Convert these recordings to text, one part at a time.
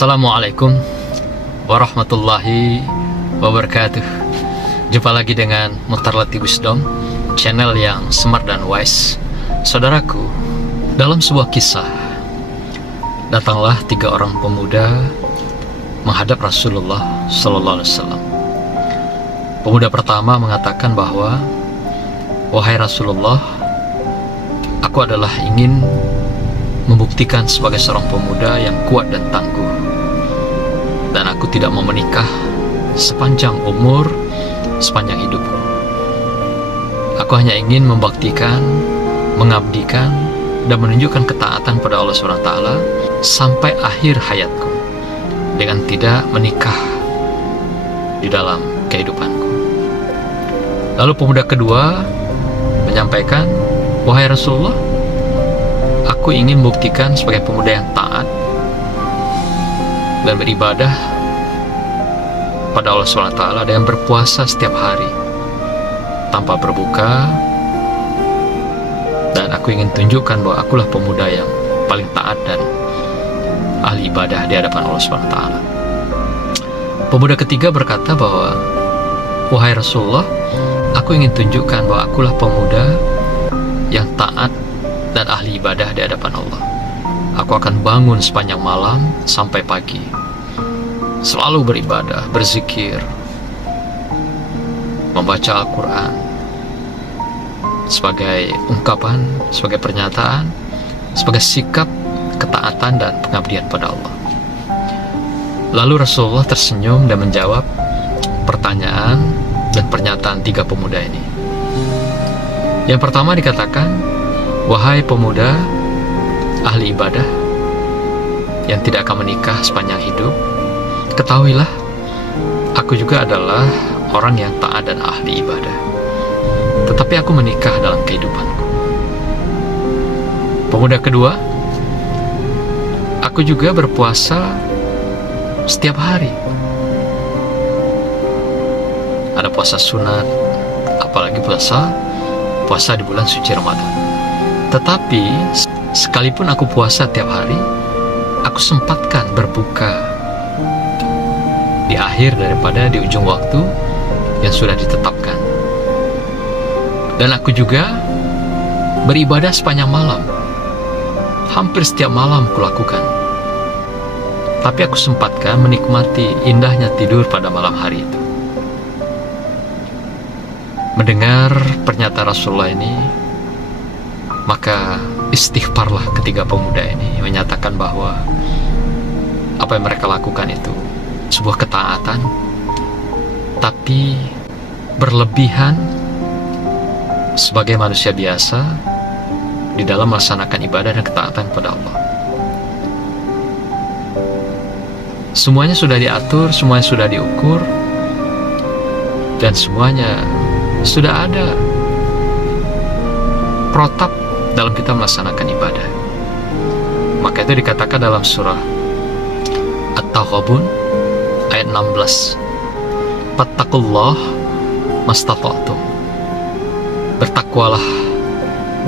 Assalamualaikum warahmatullahi wabarakatuh. Jumpa lagi dengan Mukhtar Latif Wisdom, channel yang smart dan wise. Saudaraku, dalam sebuah kisah, datanglah 3 orang pemuda menghadap Rasulullah Sallallahu Alaihi Wasallam. Pemuda pertama mengatakan bahwa, "Wahai Rasulullah, aku adalah ingin membuktikan sebagai seorang pemuda yang kuat dan tangguh, dan aku tidak mau menikah sepanjang umur, sepanjang hidupku. Aku hanya ingin membaktikan, mengabdikan, dan menunjukkan ketaatan pada Allah SWT sampai akhir hayatku, dengan tidak menikah di dalam kehidupanku." Lalu pemuda kedua menyampaikan, "Wahai Rasulullah, aku ingin membuktikan sebagai pemuda yang taat dan beribadah pada Allah SWT dan berpuasa setiap hari tanpa berbuka, dan aku ingin tunjukkan bahwa akulah pemuda yang paling taat dan ahli ibadah di hadapan Allah SWT." Pemuda ketiga berkata bahwa, "Wahai Rasulullah, aku ingin tunjukkan bahwa akulah pemuda yang taat dan ahli ibadah di hadapan Allah. Aku akan bangun sepanjang malam sampai pagi, selalu beribadah, berzikir, membaca Al-Quran sebagai ungkapan, sebagai pernyataan, sebagai sikap ketaatan dan pengabdian pada Allah." Lalu Rasulullah tersenyum dan menjawab pertanyaan dan pernyataan 3 pemuda ini. Yang pertama dikatakan, "Wahai pemuda ahli ibadah yang tidak akan menikah sepanjang hidup, ketahuilah, aku juga adalah orang yang taat dan ahli ibadah. Tetapi aku menikah dalam kehidupanku." Pemuda kedua, "Aku juga berpuasa setiap hari. Ada puasa sunat, apalagi puasa di bulan suci Ramadan. Tetapi sekalipun aku puasa tiap hari, aku sempatkan berbuka di akhir daripada di ujung waktu yang sudah ditetapkan. Dan aku juga beribadah sepanjang malam. Hampir setiap malam kulakukan. Tapi aku sempatkan menikmati indahnya tidur pada malam hari itu." Mendengar pernyataan Rasulullah ini, maka istighfarlah ketiga pemuda ini, menyatakan bahwa apa yang mereka lakukan itu sebuah ketaatan, tapi berlebihan sebagai manusia biasa di dalam melaksanakan ibadah dan ketaatan kepada Allah. Semuanya sudah diatur, semuanya sudah diukur, dan semuanya sudah ada protap dalam kita melaksanakan ibadah. Maka itu dikatakan dalam surah At-Taghabun ayat 16, "Fattakullah mastata'tum." Bertakwalah,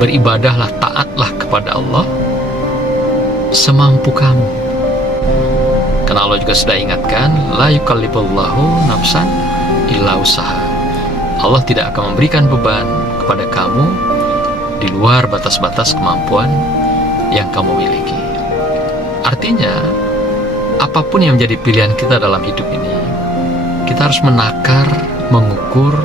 beribadahlah, taatlah kepada Allah semampu kamu. Karena Allah juga sudah ingatkan, "La yukallifullahu nafsan illa usaha." Allah tidak akan memberikan beban kepada kamu di luar batas-batas kemampuan yang kamu miliki. Artinya, apapun yang menjadi pilihan kita dalam hidup ini, kita harus menakar, mengukur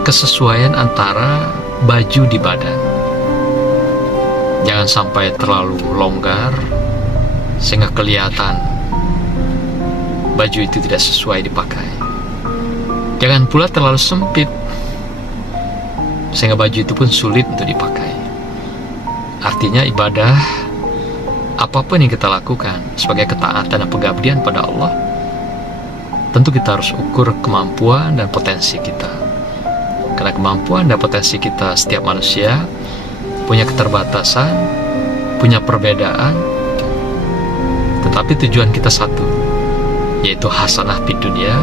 kesesuaian antara baju di badan. Jangan sampai terlalu longgar sehingga kelihatan baju itu tidak sesuai dipakai. Jangan pula terlalu sempit sehingga baju itu pun sulit untuk dipakai. Artinya ibadah, apapun yang kita lakukan sebagai ketaatan dan pengabdian pada Allah, tentu kita harus ukur kemampuan dan potensi kita. Karena kemampuan dan potensi kita, setiap manusia punya keterbatasan, punya perbedaan, tetapi tujuan kita satu, yaitu hasanah fid dunya,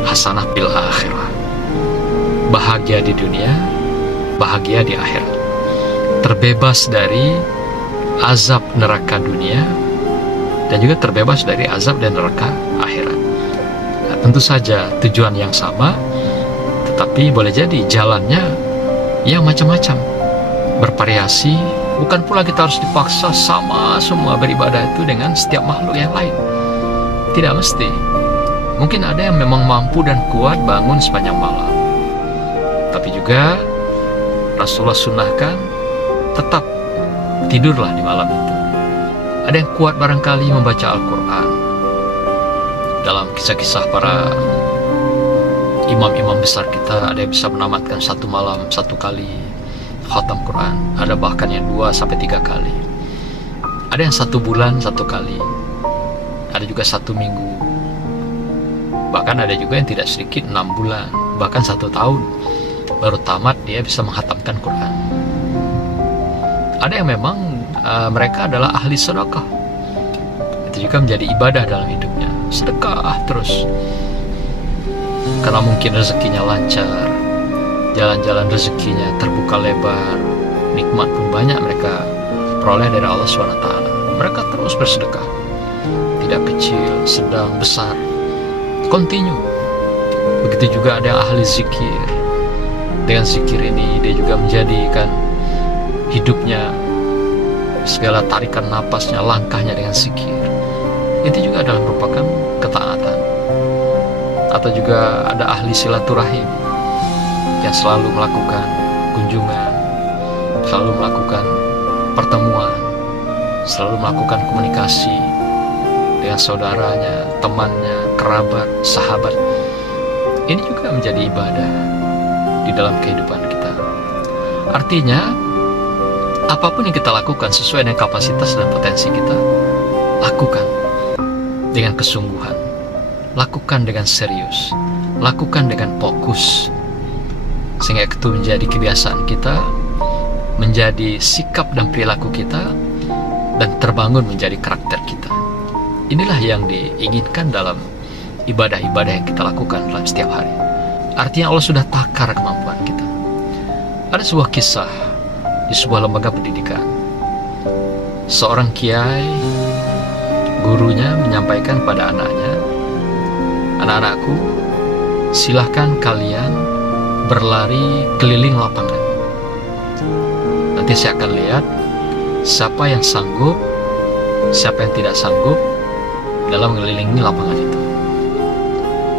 hasanah fil akhirah. Bahagia di dunia, bahagia di akhirat. Terbebas dari azab neraka dunia, dan juga terbebas dari azab dan neraka akhirat. Nah, tentu saja tujuan yang sama, tetapi boleh jadi jalannya yang macam-macam, bervariasi. Bukan pula kita harus dipaksa sama semua beribadah itu dengan setiap makhluk yang lain. Tidak mesti. Mungkin ada yang memang mampu dan kuat bangun sepanjang malam, tapi juga Rasulullah sunnahkan tetap tidurlah di malam itu. Ada yang kuat barangkali membaca Al-Quran. Dalam kisah-kisah para imam-imam besar kita, ada yang bisa menamatkan satu malam satu kali khatam Quran, ada bahkan yang 2-3 kali, ada yang 1 bulan 1 kali, ada juga 1 minggu, bahkan ada juga yang tidak sedikit 6 bulan, bahkan 1 tahun baru tamat dia bisa menghatamkan Quran. Ada yang memang mereka adalah ahli sedekah, itu juga menjadi ibadah dalam hidupnya, sedekah terus karena mungkin rezekinya lancar, jalan-jalan rezekinya terbuka lebar, nikmat pun banyak mereka peroleh dari Allah SWT. Mereka terus bersedekah, tidak kecil, sedang, besar, continue. Begitu juga ada yang ahli zikir. Dengan zikir ini dia juga menjadikan hidupnya, segala tarikan napasnya, langkahnya dengan zikir. Itu juga adalah merupakan ketaatan. Atau juga ada ahli silaturahim yang selalu melakukan kunjungan, selalu melakukan pertemuan, selalu melakukan komunikasi dengan saudaranya, temannya, kerabat, sahabat. Ini juga menjadi ibadah di dalam kehidupan kita. Artinya, apapun yang kita lakukan sesuai dengan kapasitas dan potensi kita, lakukan dengan kesungguhan, lakukan dengan serius, lakukan dengan fokus, sehingga itu menjadi kebiasaan kita, menjadi sikap dan perilaku kita, dan terbangun menjadi karakter kita. Inilah yang diinginkan dalam ibadah-ibadah yang kita lakukan dalam setiap hari. Artinya Allah sudah takar kemampuan kita. Ada sebuah kisah di sebuah lembaga pendidikan. Seorang kiai, gurunya menyampaikan pada anaknya, "Anak-anakku, silahkan kalian berlari keliling lapangan. Nanti saya akan lihat siapa yang sanggup, siapa yang tidak sanggup dalam mengelilingi lapangan itu."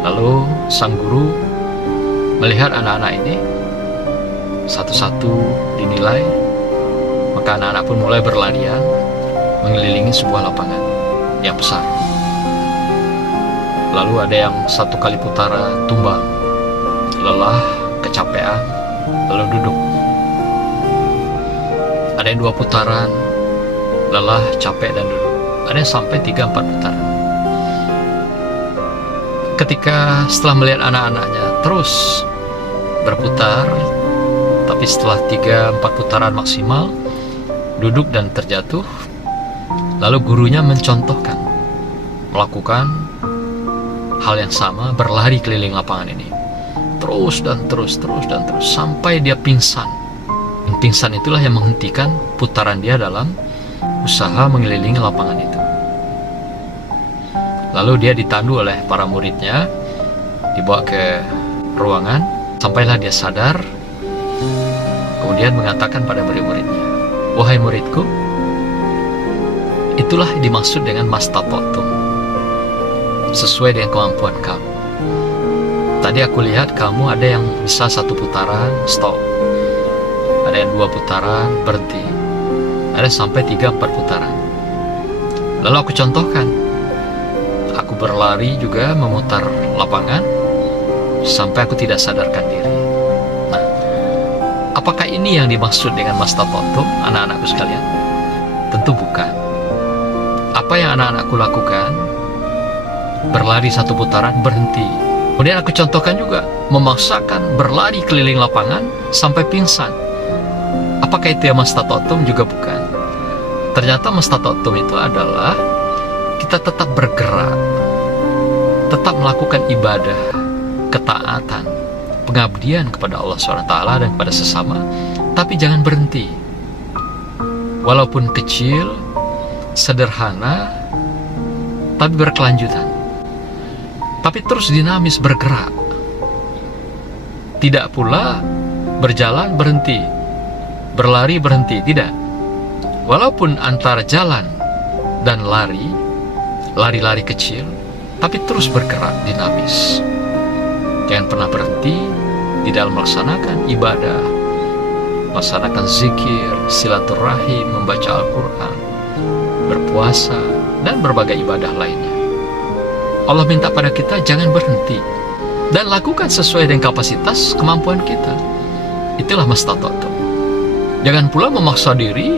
Lalu sang guru melihat anak-anak ini satu-satu dinilai, maka anak-anak pun mulai berlarian mengelilingi sebuah lapangan yang besar. Lalu ada yang 1 kali putaran tumbang, lelah, kecapean, lalu duduk. Ada yang 2 putaran, lelah, capek, dan duduk. Ada yang sampai 3-4 putaran. Ketika setelah melihat anak-anaknya terus berputar, tapi setelah 3-4 putaran maksimal, duduk dan terjatuh, lalu gurunya mencontohkan melakukan hal yang sama, berlari keliling lapangan ini. Terus dan terus sampai dia pingsan. Dan pingsan itulah yang menghentikan putaran dia dalam usaha mengelilingi lapangan itu. Lalu dia ditandu oleh para muridnya, dibawa ke ruangan, sampailah dia sadar. Kemudian mengatakan pada murid-muridnya, "Wahai muridku, itulah dimaksud dengan mastata'tum, sesuai dengan kemampuan kamu. Tadi aku lihat kamu ada yang bisa 1 putaran, stop. Ada yang 2 putaran, berhenti. Ada sampai 3-4 putaran. Lalu aku contohkan. Aku berlari juga memutar lapangan sampai aku tidak sadarkan diri." Nah, apakah ini yang dimaksud dengan mastata'tum, anak-anakku sekalian? Tentu bukan. Apa yang anak-anakku lakukan, berlari 1 putaran, berhenti. Kemudian aku contohkan juga, memaksakan berlari keliling lapangan sampai pingsan. Apakah itu yang mastata'tum? Juga bukan. Ternyata mastata'tum itu adalah kita tetap bergerak, tetap melakukan ibadah, ketaatan, pengabdian kepada Allah SWT dan kepada sesama, tapi jangan berhenti. Walaupun kecil, sederhana, tapi berkelanjutan. Tapi terus dinamis, bergerak. Tidak pula berjalan berhenti, berlari berhenti, tidak. Walaupun antara jalan dan lari-lari kecil, tapi terus bergerak, dinamis. Jangan pernah berhenti di dalam melaksanakan ibadah, melaksanakan zikir, silaturahim, membaca Al-Quran, berpuasa, dan berbagai ibadah lainnya. Allah minta pada kita jangan berhenti dan lakukan sesuai dengan kapasitas kemampuan kita. Itulah mastata'tum. Jangan pula memaksa diri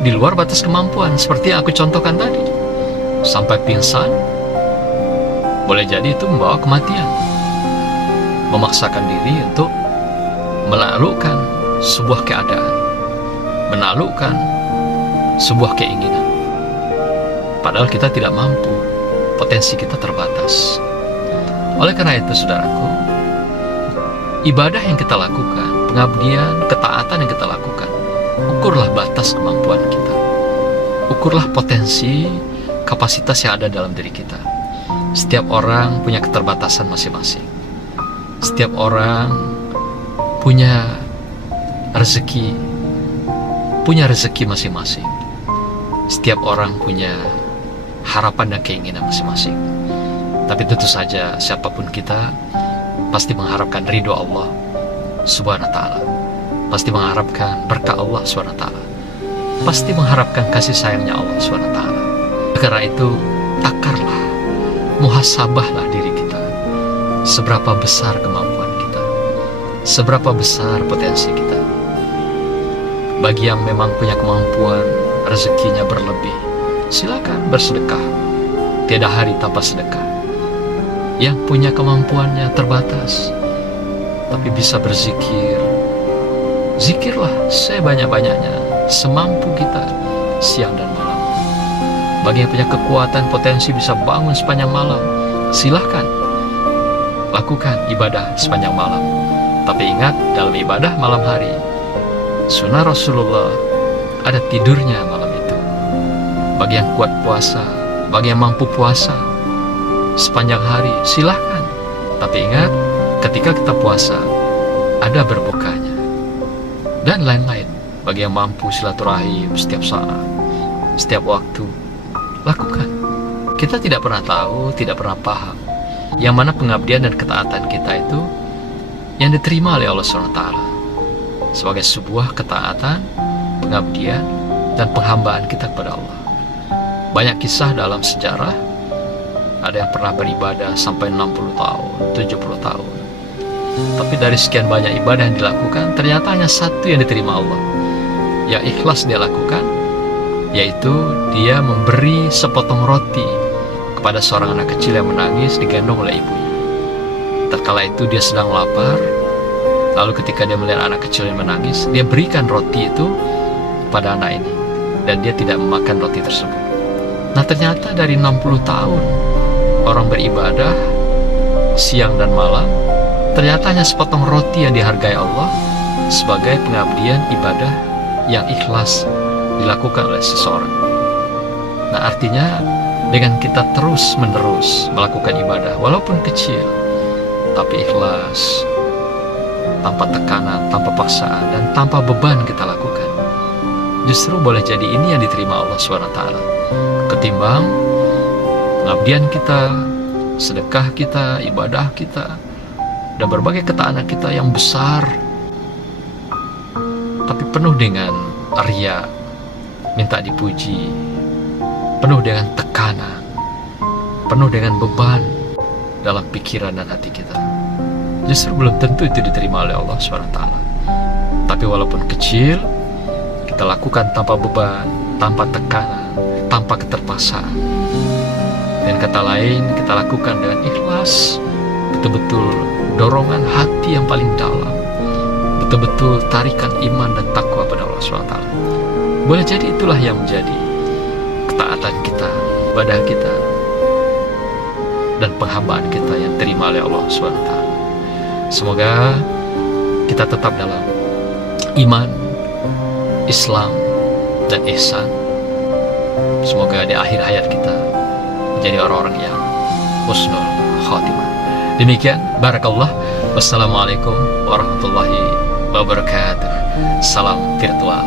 di luar batas kemampuan seperti yang aku contohkan tadi. Sampai pingsan, boleh jadi itu membawa kematian. Memaksakan diri untuk menaklukkan sebuah keadaan, menaklukkan sebuah keinginan, padahal kita tidak mampu, potensi kita terbatas. Oleh karena itu, saudaraku, ibadah yang kita lakukan, pengabdian, ketaatan yang kita lakukan, ukurlah batas kemampuan kita, ukurlah potensi, kapasitas yang ada dalam diri kita. Setiap orang punya keterbatasan masing-masing. Setiap orang punya rezeki masing-masing. Setiap orang punya harapan dan keinginan masing-masing. Tapi tentu saja siapapun kita pasti mengharapkan ridho Allah Subhanahu wa ta'ala, pasti mengharapkan berkah Allah Subhanahu wa ta'ala, pasti mengharapkan kasih sayangnya Allah Subhanahu wa ta'ala. Karena itu, takarlah, muhasabahlah diri kita. Seberapa besar kemampuan kita, seberapa besar potensi kita. Bagi yang memang punya kemampuan, rezekinya berlebih, silakan bersedekah. Tiada hari tanpa sedekah. Yang punya kemampuannya terbatas, tapi bisa berzikir, zikirlah sebanyak-banyaknya, semampu kita, siang dan malam. Bagi yang punya kekuatan, potensi bisa bangun sepanjang malam, silahkan lakukan ibadah sepanjang malam. Tapi ingat, dalam ibadah malam hari, sunnah Rasulullah, ada tidurnya malam itu. Bagi yang kuat puasa, bagi yang mampu puasa sepanjang hari, silahkan. Tapi ingat, ketika kita puasa, ada berbukanya dan lain-lain. Bagi yang mampu silaturahim setiap saat, setiap waktu, lakukan. Kita tidak pernah tahu, tidak pernah paham yang mana pengabdian dan ketaatan kita itu yang diterima oleh Allah SWT sebagai sebuah ketaatan, pengabdian, dan penghambaan kita kepada Allah. Banyak kisah dalam sejarah, ada yang pernah beribadah sampai 60 tahun, 70 tahun. Tapi dari sekian banyak ibadah yang dilakukan, ternyata hanya satu yang diterima Allah, yang ikhlas dia lakukan, yaitu dia memberi sepotong roti kepada seorang anak kecil yang menangis digendong oleh ibunya. Tatkala itu dia sedang lapar, lalu ketika dia melihat anak kecil yang menangis, dia berikan roti itu pada anak ini, dan dia tidak memakan roti tersebut. Nah, ternyata dari 60 tahun orang beribadah siang dan malam, ternyata hanya sepotong roti yang dihargai Allah sebagai pengabdian ibadah yang ikhlas dilakukan oleh seseorang. Nah, artinya dengan kita terus-menerus melakukan ibadah walaupun kecil, tapi ikhlas, tanpa tekanan, tanpa paksaan, dan tanpa beban kita lakukan, justru boleh jadi ini yang diterima Allah SWT, ketimbang pengabdian kita, sedekah kita, ibadah kita, dan berbagai ketaatan kita yang besar, tapi penuh dengan riya, minta dipuji, penuh dengan tekanan, penuh dengan beban dalam pikiran dan hati kita. Justru belum tentu itu diterima oleh Allah SWT. Tapi walaupun kecil, kita lakukan tanpa beban, tanpa tekanan, tanpa keterpaksaan. Dan kata lain, kita lakukan dengan ikhlas, betul-betul dorongan hati yang paling dalam, betul-betul tarikan iman dan takwa pada Allah SWT. Boleh jadi itulah yang menjadi ketaatan kita, ibadah kita, dan penghambaan kita yang terima oleh Allah SWT. Semoga kita tetap dalam iman, Islam, dan ihsan. Semoga di akhir hayat kita jadi orang-orang yang husnul khotimah. Demikian, barakallah. Wassalamualaikum warahmatullahi wabarakatuh. Salam virtual.